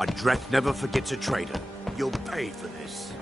A Drek never forgets a traitor. You'll pay for this.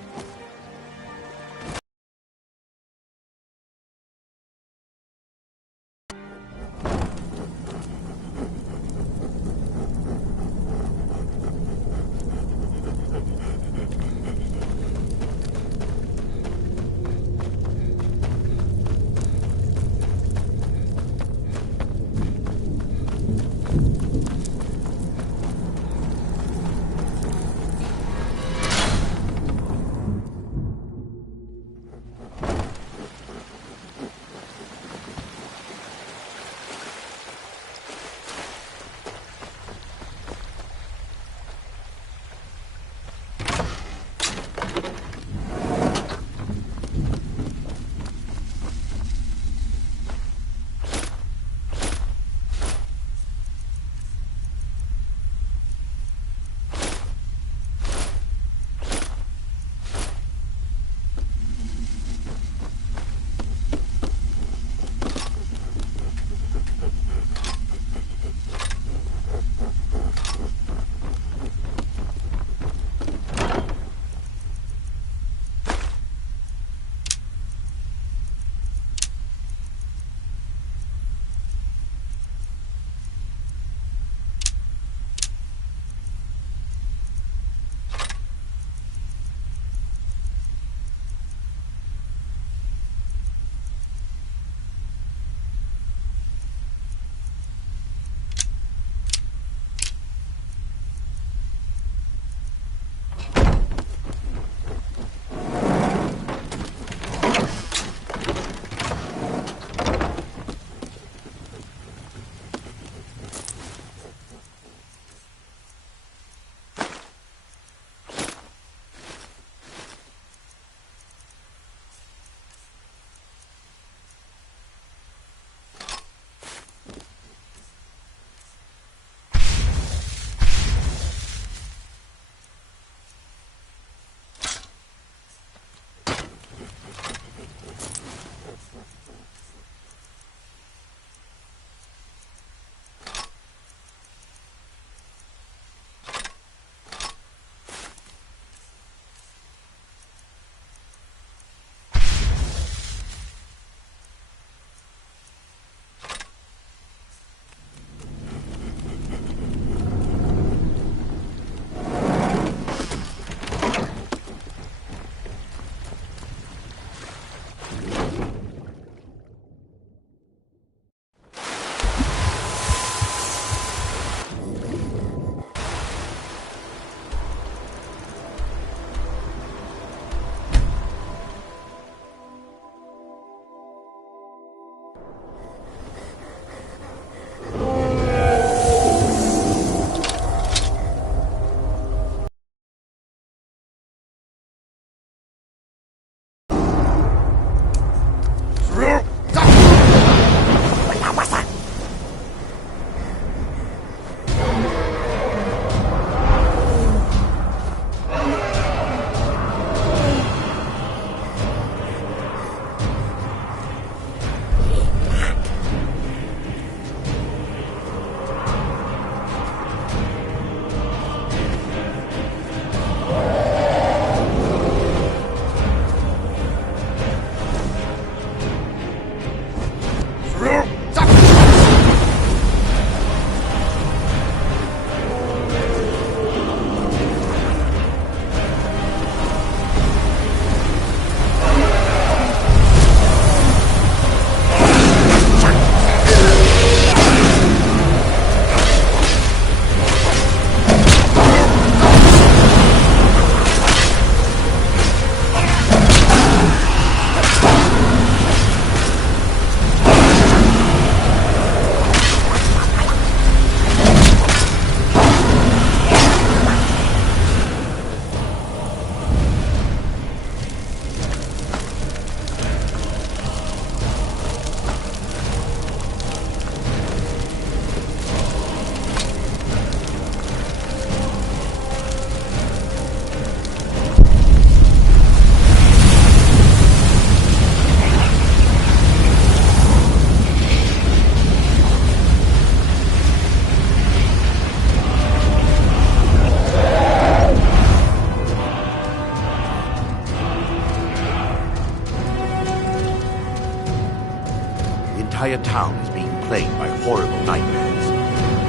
entire town is being plagued by horrible nightmares.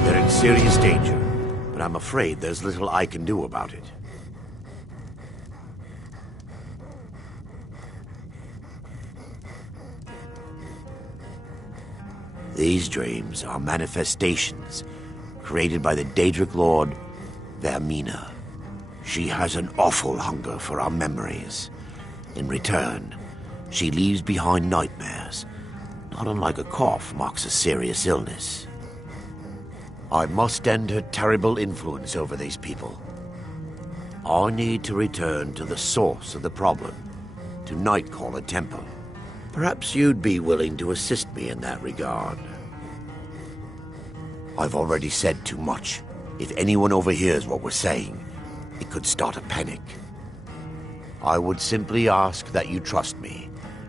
They're in serious danger, but I'm afraid there's little I can do about it. These dreams are manifestations created by the Daedric Lord, Vermina. She has an awful hunger for our memories. In return, she leaves behind nightmares, not unlike a cough marks a serious illness. I must end her terrible influence over these people. I need to return to the source of the problem, to Nightcaller Temple. Perhaps you'd be willing to assist me in that regard. I've already said too much. If anyone overhears what we're saying, it could start a panic. I would simply ask that you trust me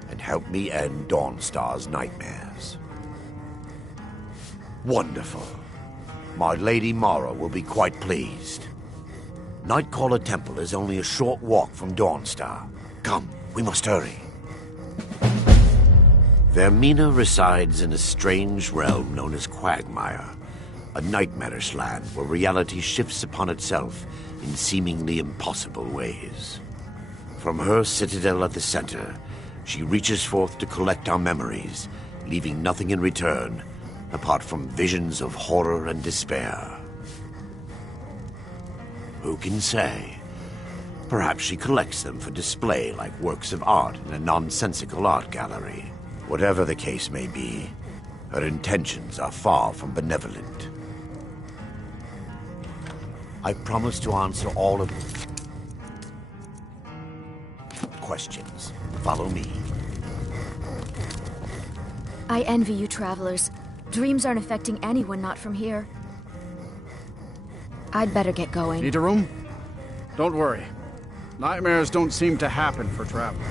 and help me end Dawnstar's nightmares. Wonderful. My Lady Mara will be quite pleased. Nightcaller Temple is only a short walk from Dawnstar. Come, we must hurry. Vermina resides in a strange realm known as Quagmire, a nightmarish land where reality shifts upon itself in seemingly impossible ways. From her citadel at the center, she reaches forth to collect our memories, leaving nothing in return apart from visions of horror and despair. Who can say? Perhaps she collects them for display like works of art in a nonsensical art gallery. Whatever the case may be, her intentions are far from benevolent. I promise to answer all of questions. Follow me. I envy you travelers. Dreams aren't affecting anyone not from here. I'd better get going. Need a room? Don't worry. Nightmares don't seem to happen for travelers.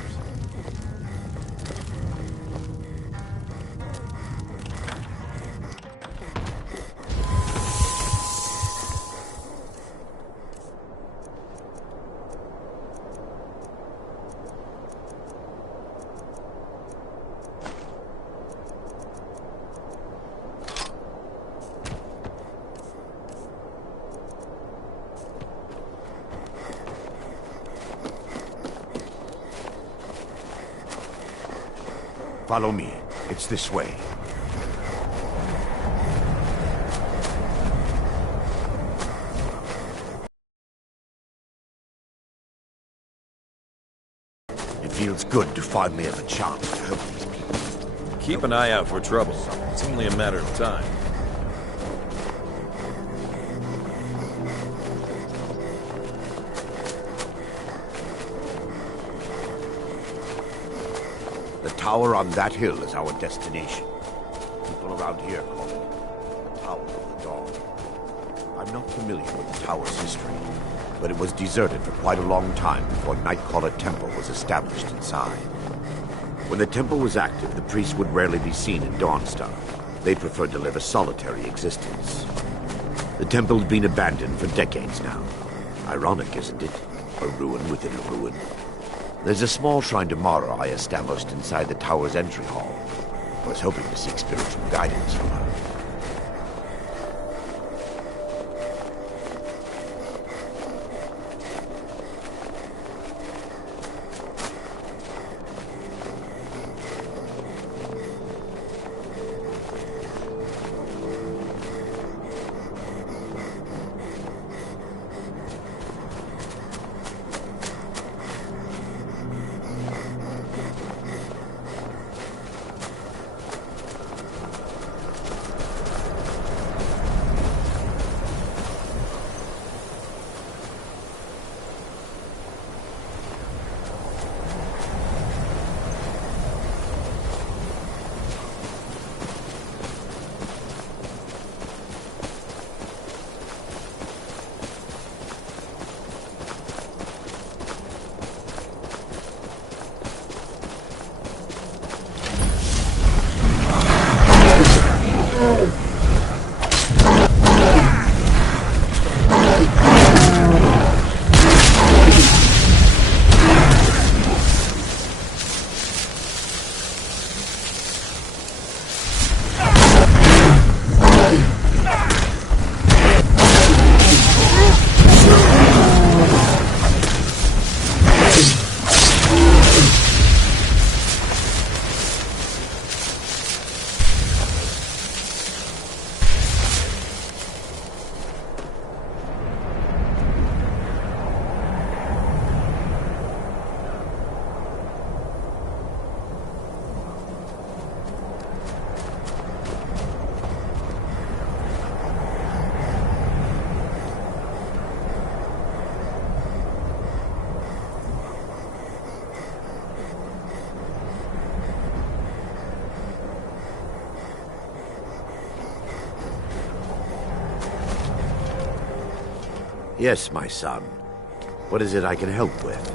Follow me. It's this way. It feels good to finally have a chance to help these people. Keep an eye out for trouble. It's only a matter of time. The tower on that hill is our destination. People around here call it the Tower of the Dawn. I'm not familiar with the tower's history, but it was deserted for quite a long time before Nightcaller Temple was established inside. When the temple was active, the priests would rarely be seen in Dawnstar. They preferred to live a solitary existence. The temple's been abandoned for decades now. Ironic, isn't it? A ruin within a ruin. There's a small shrine to Mara I established inside the tower's entry hall. I was hoping to seek spiritual guidance from her. Yes, my son. What is it I can help with?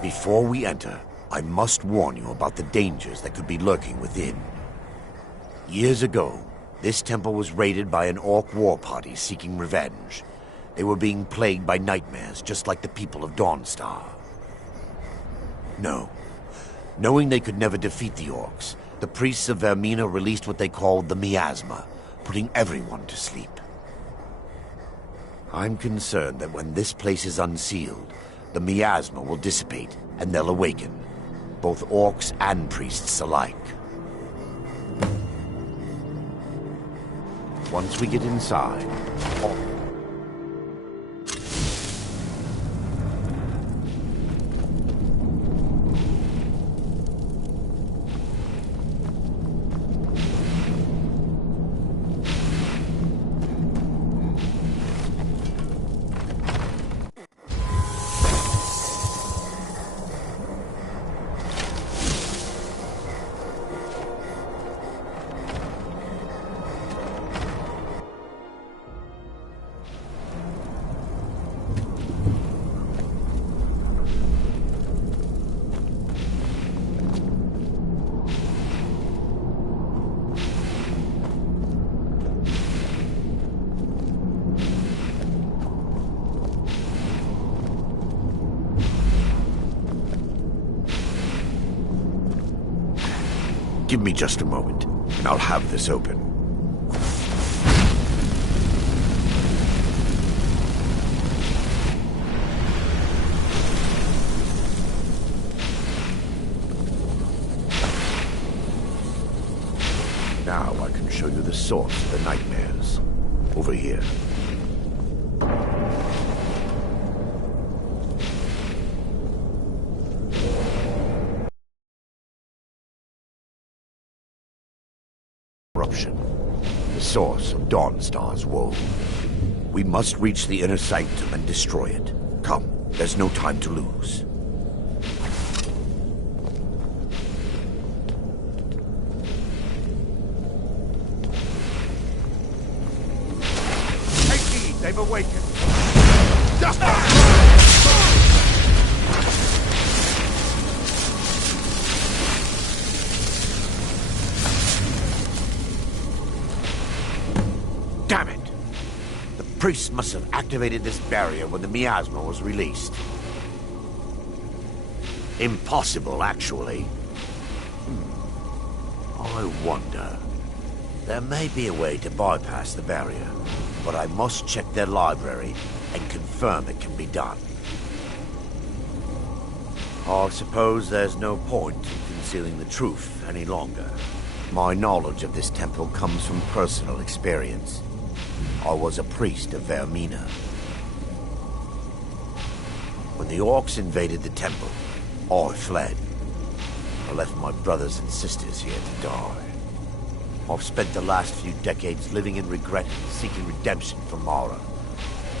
Before we enter, I must warn you about the dangers that could be lurking within. Years ago, this temple was raided by an orc war party seeking revenge. They were being plagued by nightmares, just like the people of Dawnstar. No. Knowing they could never defeat the orcs, the priests of Vermina released what they called the miasma, putting everyone to sleep. I'm concerned that when this place is unsealed, the miasma will dissipate and they'll awaken, both orcs and priests alike. Once we get inside, give me just a moment, and I'll have this open. Now I can show you the source of the nightmares. Over here. Corruption, the source of Dawnstar's woe. We must reach the inner sanctum and destroy it. Come, there's no time to lose. Take heed, they've awakened. Damn it! The priests must have activated this barrier when the miasma was released. Impossible, actually. I wonder. There may be a way to bypass the barrier, but I must check their library and confirm it can be done. I suppose there's no point in concealing the truth any longer. My knowledge of this temple comes from personal experience. I was a priest of Vermina. When the orcs invaded the temple, I fled. I left my brothers and sisters here to die. I've spent the last few decades living in regret and seeking redemption from Mara.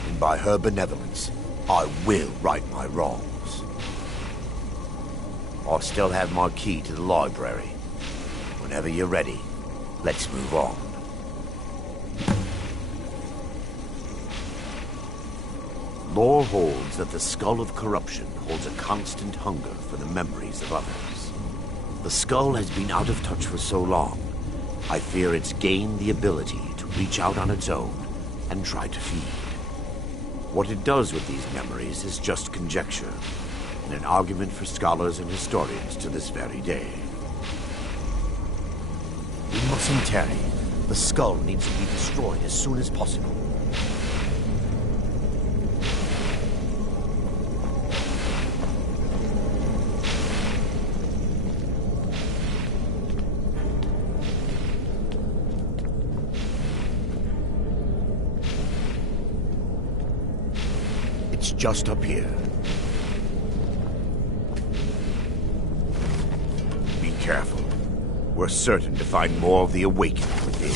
And by her benevolence, I will right my wrongs. I still have my key to the library. Whenever you're ready, let's move on. Lore holds that the skull of corruption holds a constant hunger for the memories of others. The skull has been out of touch for so long, I fear it's gained the ability to reach out on its own and try to feed. What it does with these memories is just conjecture, and an argument for scholars and historians to this very day. We mustn't tarry. The skull needs to be destroyed as soon as possible. It's just up here. Be careful. We're certain to find more of the awakening within.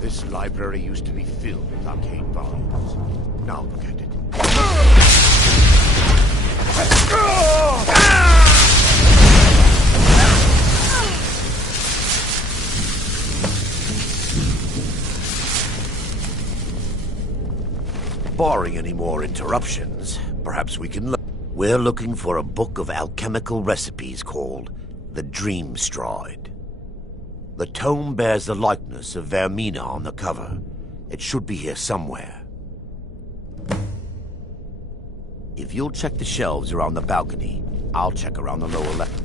This library used to be filled with arcane volumes. Now look at it. Barring any more interruptions, perhaps we can look. We're looking for a book of alchemical recipes called the Dream Stride. The tome bears the likeness of Vermina on the cover. It should be here somewhere. If you'll check the shelves around the balcony, I'll check around the lower left.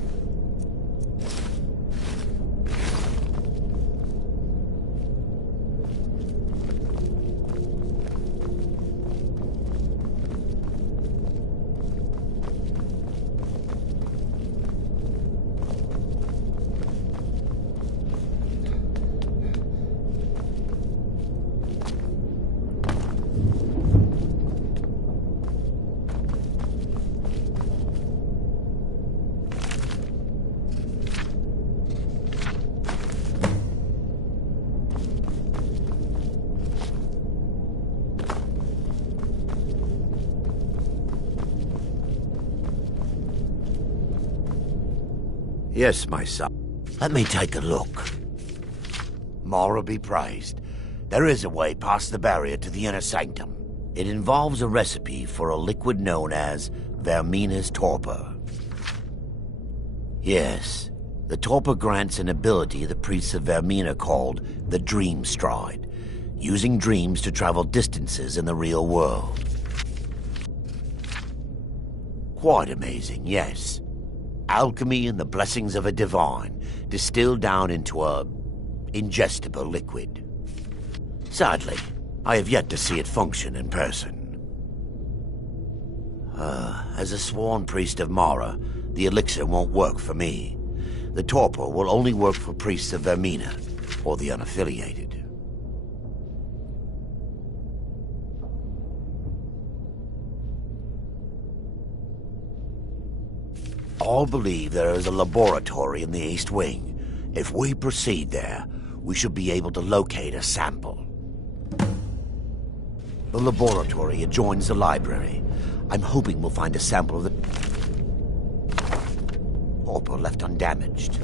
Yes, my son. Let me take a look. Mara be praised. There is a way past the barrier to the inner sanctum. It involves a recipe for a liquid known as Vermina's torpor. Yes, the torpor grants an ability the priests of Vermina called the Dream Stride, using dreams to travel distances in the real world. Quite amazing, yes. Alchemy and the blessings of a divine, distilled down into a ingestible liquid. Sadly, I have yet to see it function in person. As a sworn priest of Mara, the elixir won't work for me. The torpor will only work for priests of Vermina, or the unaffiliated. All believe there is a laboratory in the East Wing. If we proceed there, we should be able to locate a sample. The laboratory adjoins the library. I'm hoping we'll find a sample of the torpor left undamaged.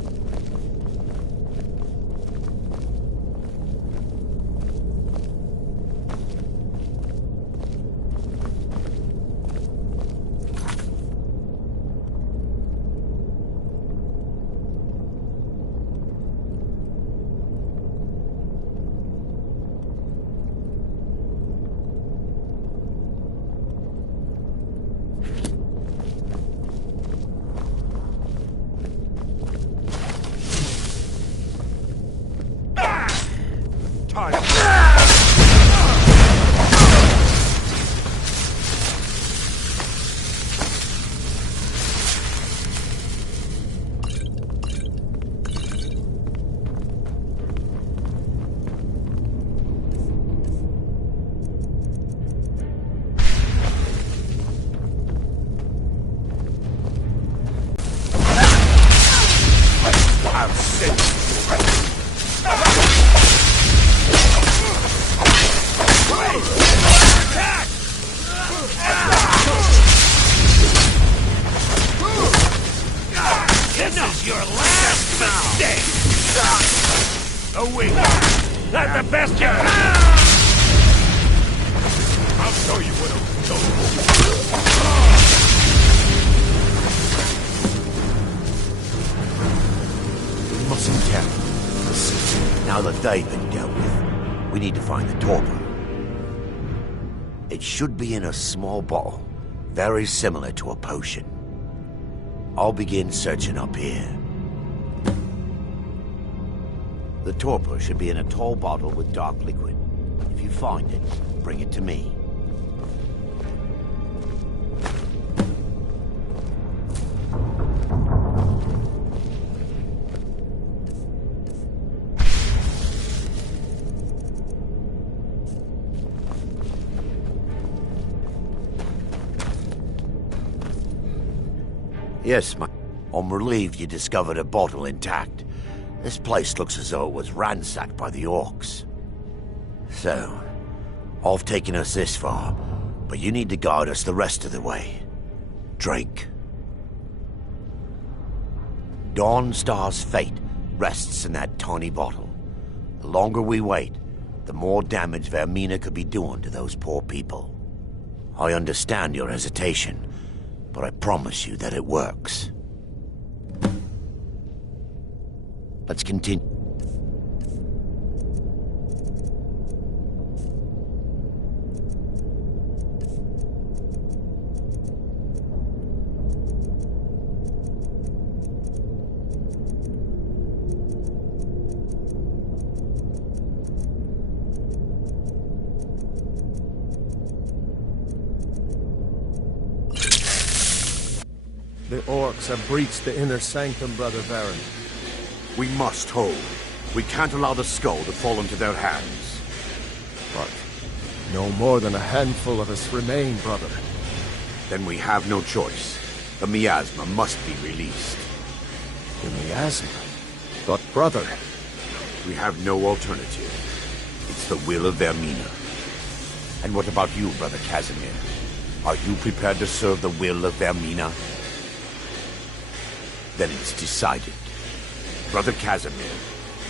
This is your last mistake! A wing! That's the best you have! I'll show you what a We mustn't tell the city. Now that they've been dealt with, we need to find the torpor. It should be in a small bottle, very similar to a potion. I'll begin searching up here. The torpor should be in a tall bottle with dark liquid. If you find it, bring it to me. Yes, I'm relieved you discovered a bottle intact. This place looks as though it was ransacked by the orcs. So, I've taken us this far, but you need to guide us the rest of the way. Drink. Dawnstar's fate rests in that tiny bottle. The longer we wait, the more damage Vermina could be doing to those poor people. I understand your hesitation, but I promise you that it works. Let's continue. The orcs have breached the inner sanctum, Brother Baron. We must hold. We can't allow the skull to fall into their hands. But no more than a handful of us remain, brother. Then we have no choice. The miasma must be released. The miasma? But brother... We have no alternative. It's the will of Vermina. And what about you, Brother Casimir? Are you prepared to serve the will of Vermina? Then it's decided. Brother Casimir,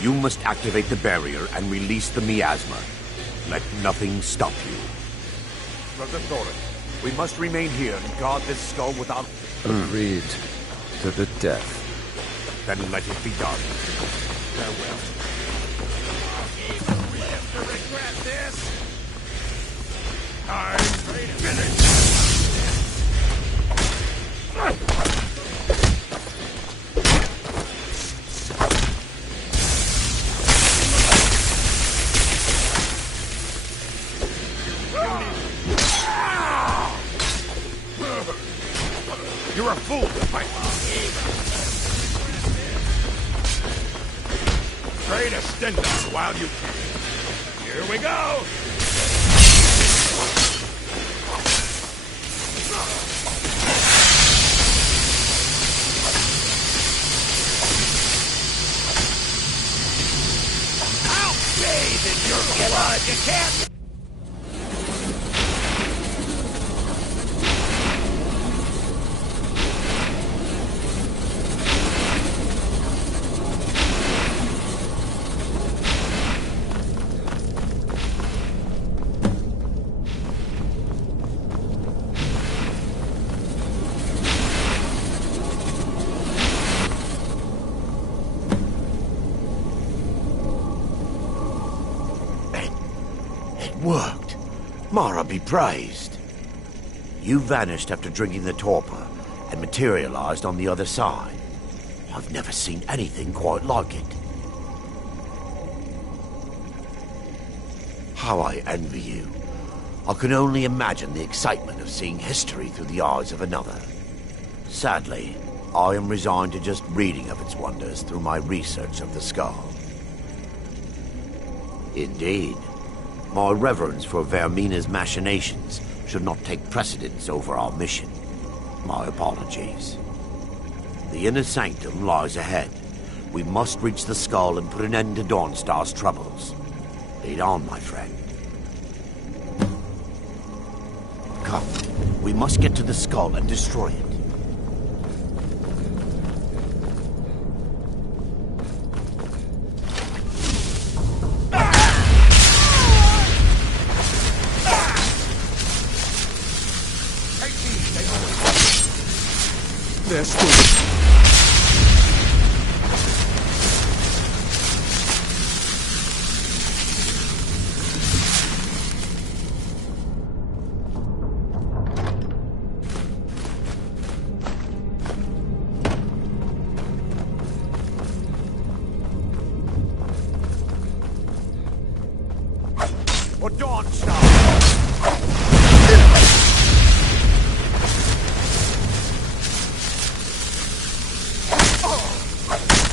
you must activate the barrier and release the miasma. Let nothing stop you. Brother Thorin, we must remain here and guard this skull without... Agreed to the death. Then let it be done. Farewell. Live to regret this! I'm finished! You're a fool to fight me. Try to stint us while you can. Here we go! I'll bathe in your blood! You can't... Worked. Mara be praised. You vanished after drinking the torpor and materialized on the other side. I've never seen anything quite like it. How I envy you. I can only imagine the excitement of seeing history through the eyes of another. Sadly, I am resigned to just reading of its wonders through my research of the skull. Indeed. My reverence for Vermina's machinations should not take precedence over our mission. My apologies. The inner sanctum lies ahead. We must reach the skull and put an end to Dawnstar's troubles. Lead on, my friend. Come, we must get to the skull and destroy it. For Dawn Star!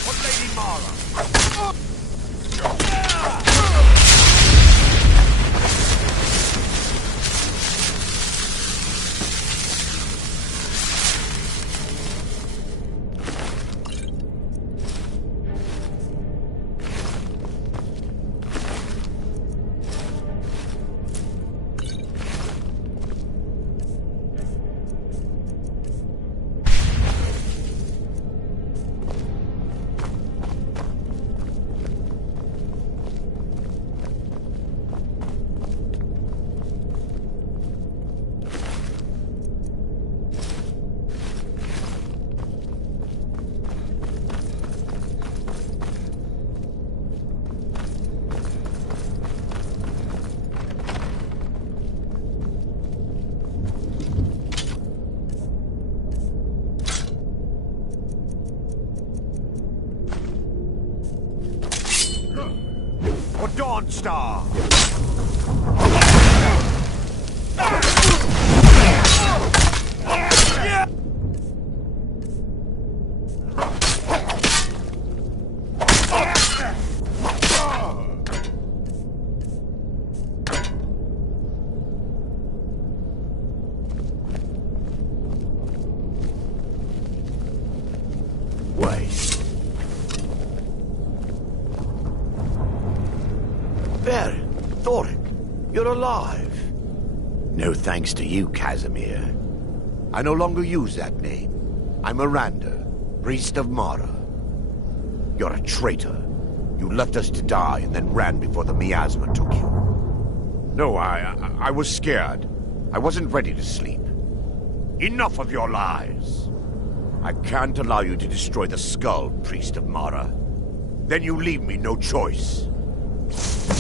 For Lady Mara! For Dawn Star! You're alive. No thanks to you, Casimir. I no longer use that name. I'm Miranda, priest of Mara. You're a traitor. You left us to die and then ran before the miasma took you. No, I was scared. I wasn't ready to sleep. Enough of your lies. I can't allow you to destroy the skull, priest of Mara. Then you leave me no choice.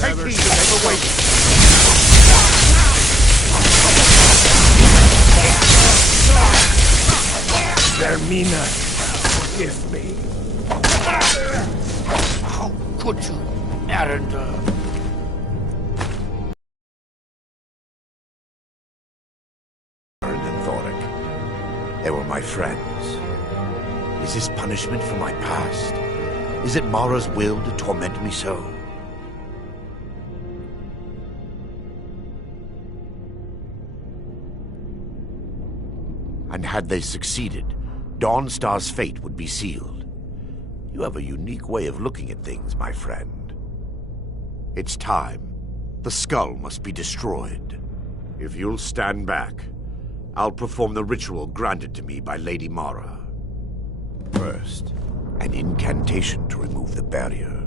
Take heed, never wait. Hermina, forgive me. How could you, Arender? And Thoric. They were my friends. Is this punishment for my past? Is it Mara's will to torment me so? And had they succeeded, Dawnstar's fate would be sealed. You have a unique way of looking at things, my friend. It's time. The skull must be destroyed. If you'll stand back, I'll perform the ritual granted to me by Lady Mara. First, an incantation to remove the barrier.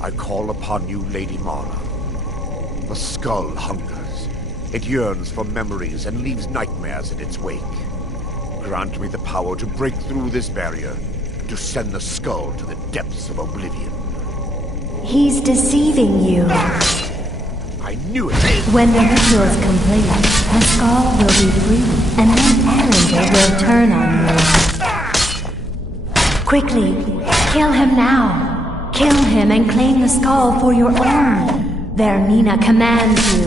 I call upon you, Lady Mara. The skull hungers. It yearns for memories and leaves nightmares in its wake. Grant me the power to break through this barrier, to send the skull to the depths of oblivion. He's deceiving you. I knew it! When the ritual is complete, the skull will be free, and then Arender will turn on you. Quickly, kill him now. Kill him and claim the skull for your own. Vermina commands you.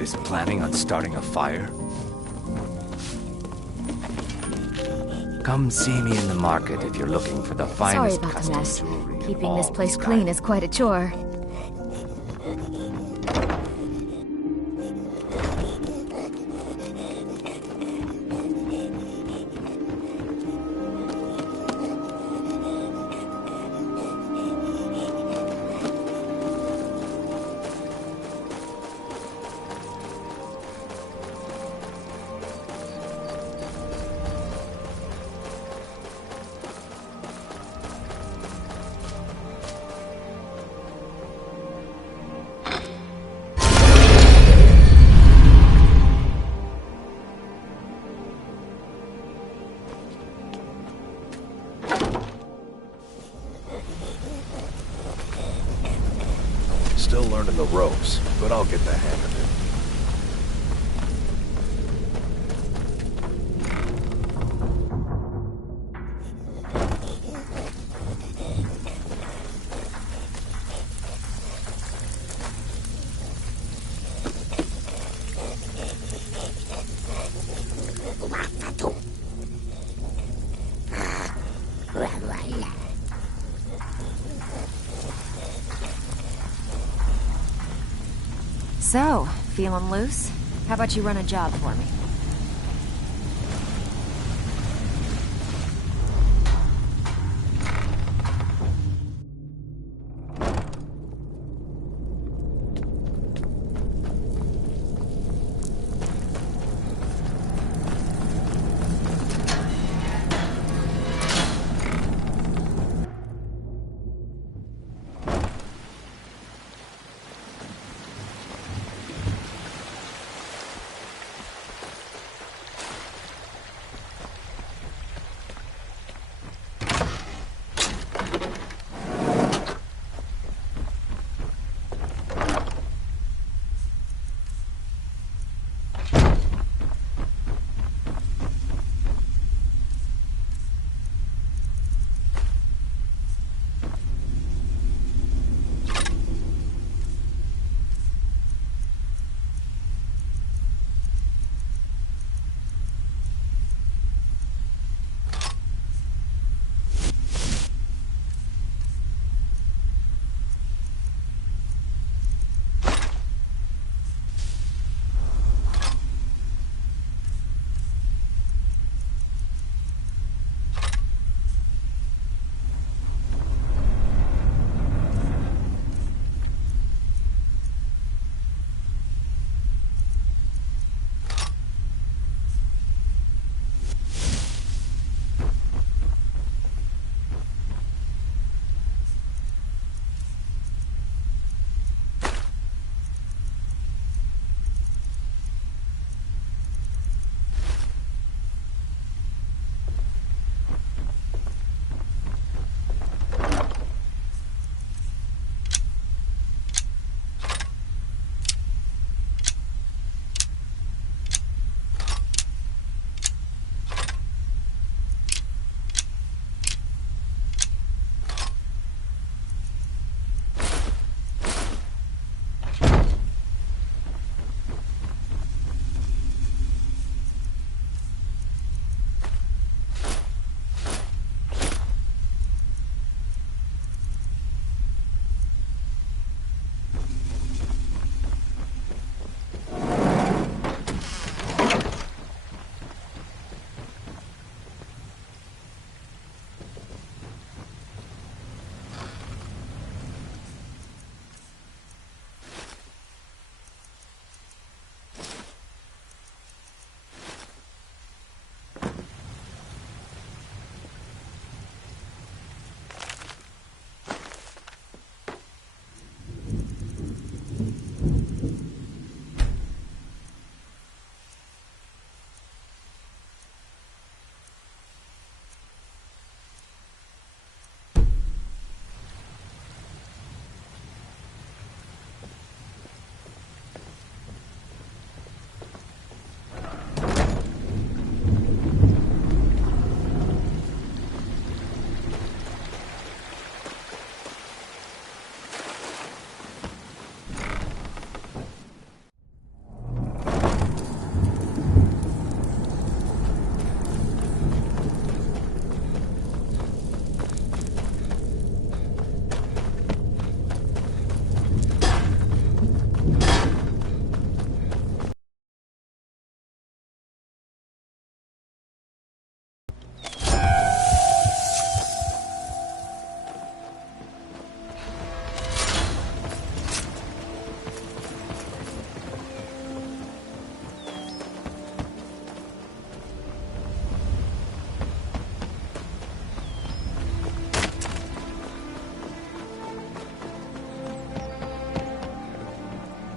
Khajiit is planning on starting a fire? Come see me in the market if you're looking for the Sorry finest about the custom mess. jewelry in Keeping this all place Sky. clean is quite a chore. Still learning the ropes, but I'll get the hang of it. So, feeling loose? How about you run a job for me?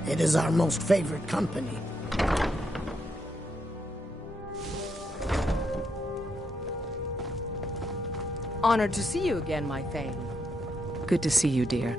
It is our most favorite company. Honored to see you again, my Thane. Good to see you, dear.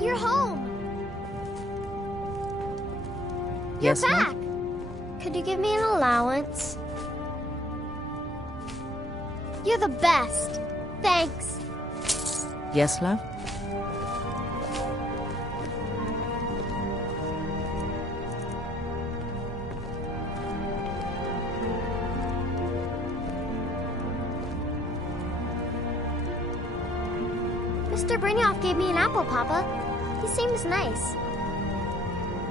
You're home! Yes, You're ma'am? back! Could you give me an allowance? You're the best! Thanks! Yes, love? Mr. Brynolf gave me an apple, Papa. He seems nice.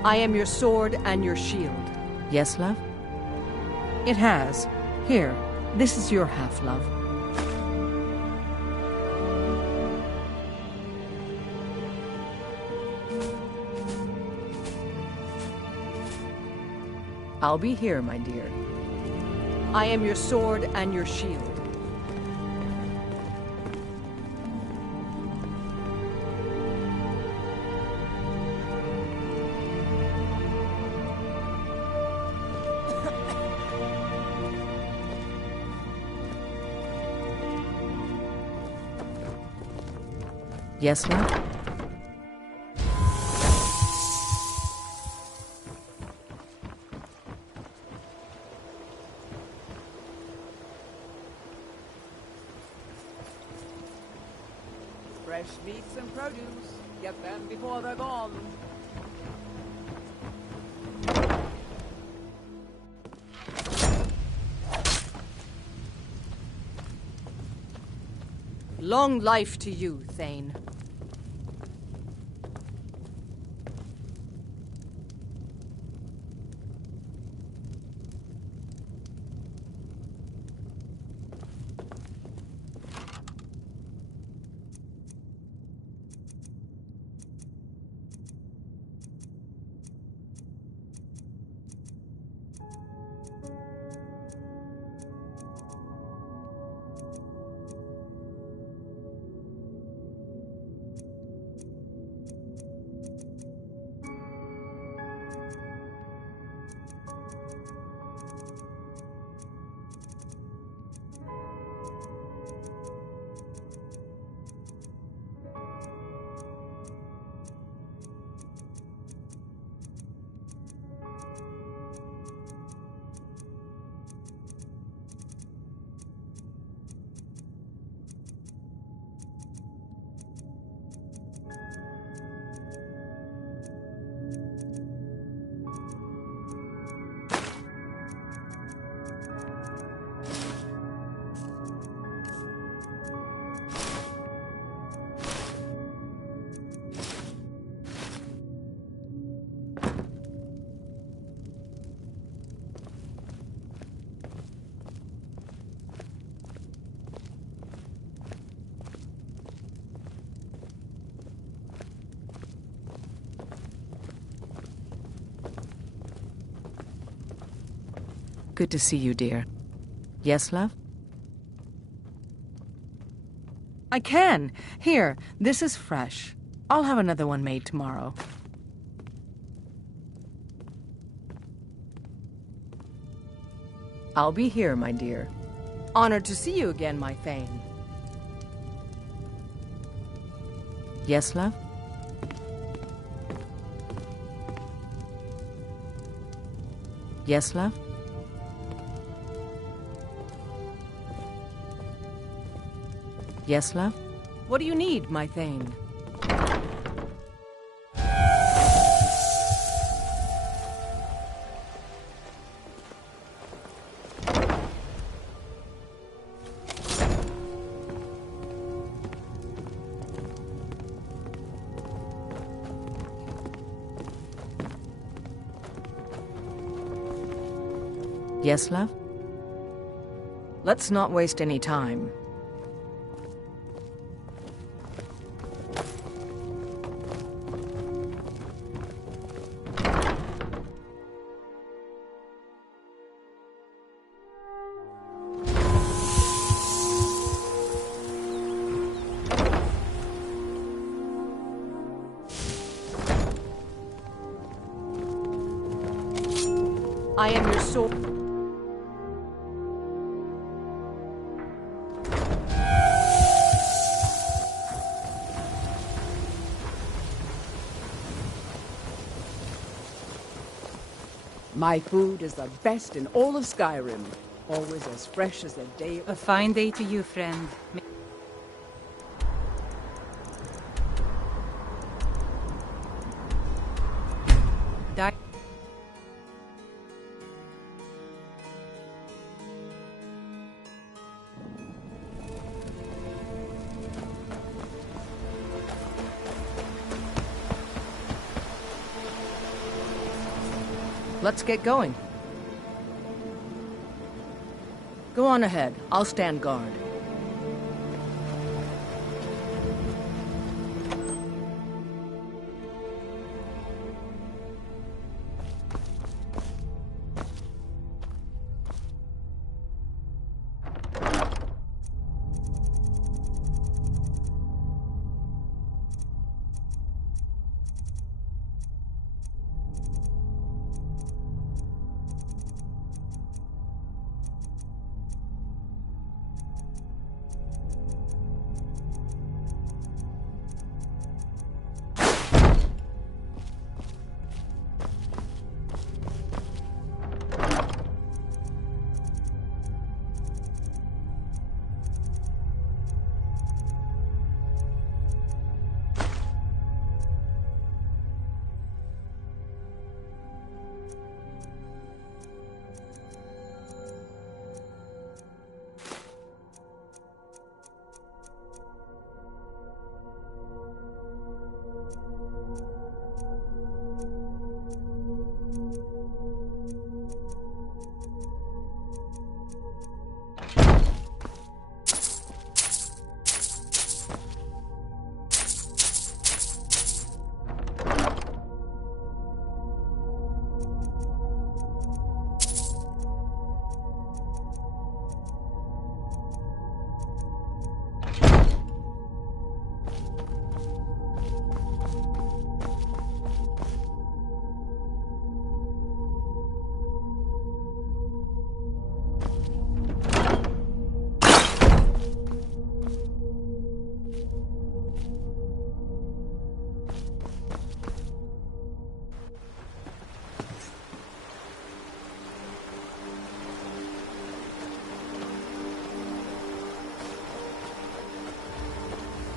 I am your sword and your shield. Yes, love? It has. Here, this is your half, love. I'll be here, my dear. I am your sword and your shield. Yes, love? Fresh meats and produce. Get them before they're gone. Long life to you, Thane. Good to see you, dear. Yes, love? I can. Here, this is fresh. I'll have another one made tomorrow. I'll be here, my dear. Honored to see you again, my Thane. Yes, love? Yes, love? Yes, love? What do you need, my Thane? Yes, love? Let's not waste any time. I am your sword. My food is the best in all of Skyrim. Always as fresh as the day. A fine day to you, friend. Die. Let's get going. Go on ahead. I'll stand guard.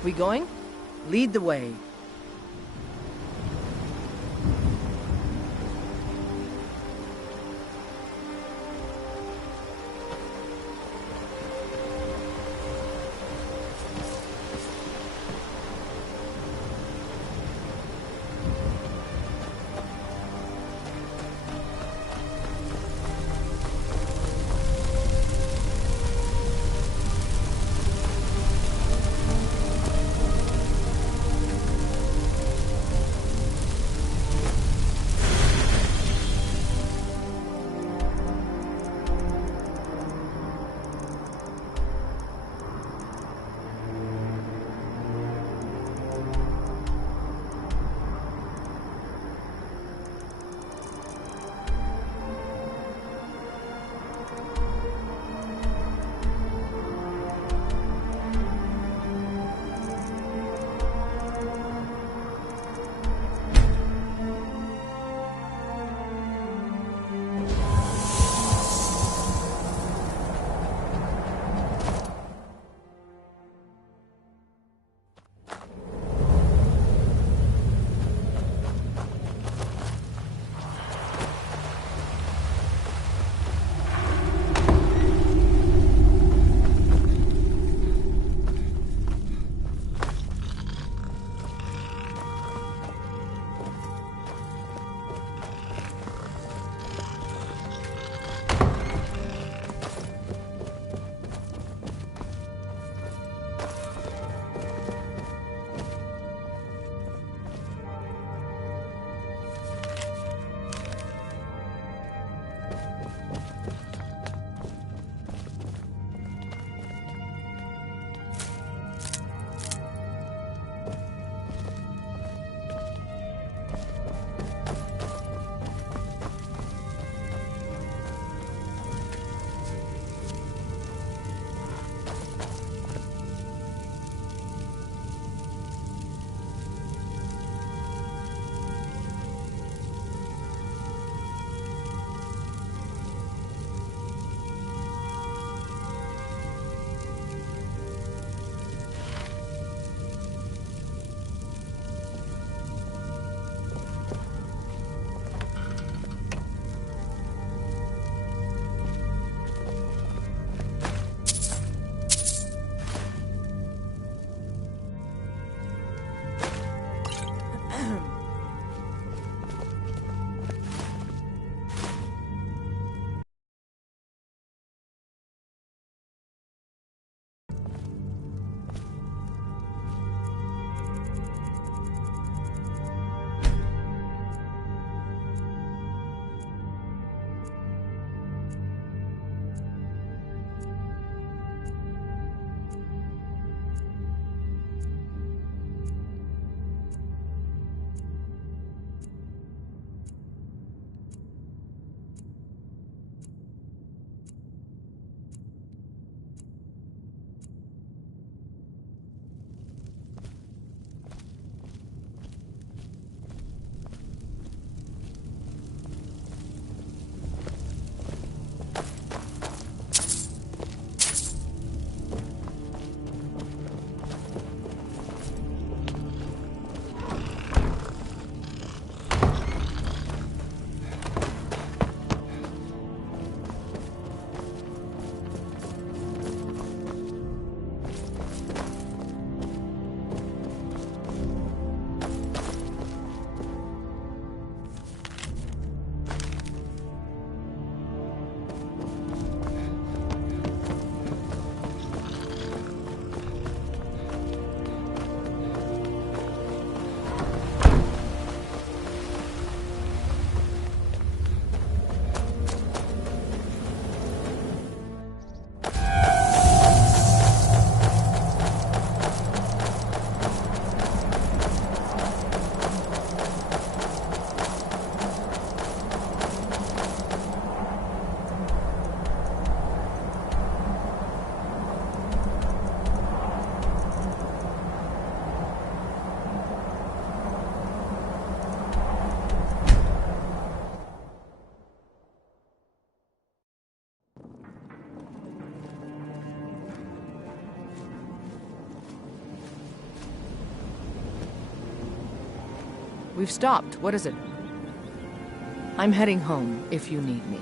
We going? Lead the way. We've stopped. What is it? I'm heading home, if you need me.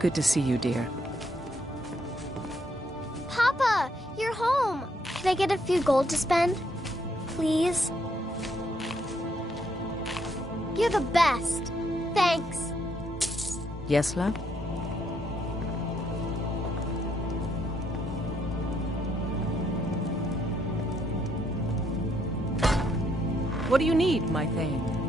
Good to see you, dear. Papa, you're home. Can I get a few gold to spend? Please? You're the best. Thanks. Yes, love? What do you need, my thane?